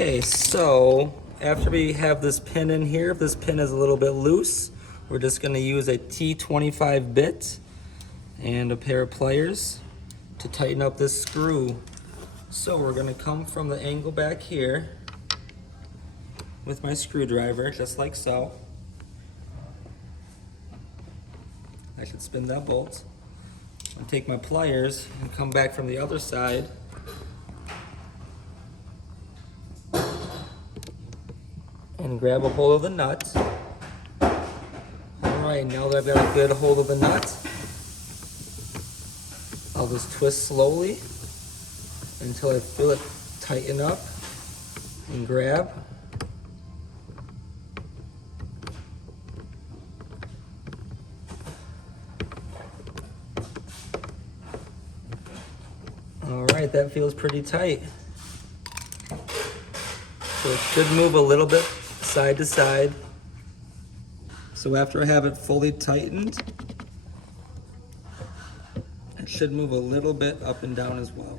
Okay, so after we have this pin in here, if this pin is a little bit loose, we're just going to use a T25 bit and a pair of pliers to tighten up this screw. So we're going to come from the angle back here with my screwdriver, just like so. I should spin that bolt. And take my pliers and come back from the other side. And grab a hold of the nut. Alright, now that I've got a good hold of the nut, I'll just twist slowly until I feel it tighten up and grab. Alright, that feels pretty tight. So it should move a little bit side to side. So after I have it fully tightened, it should move a little bit up and down as well.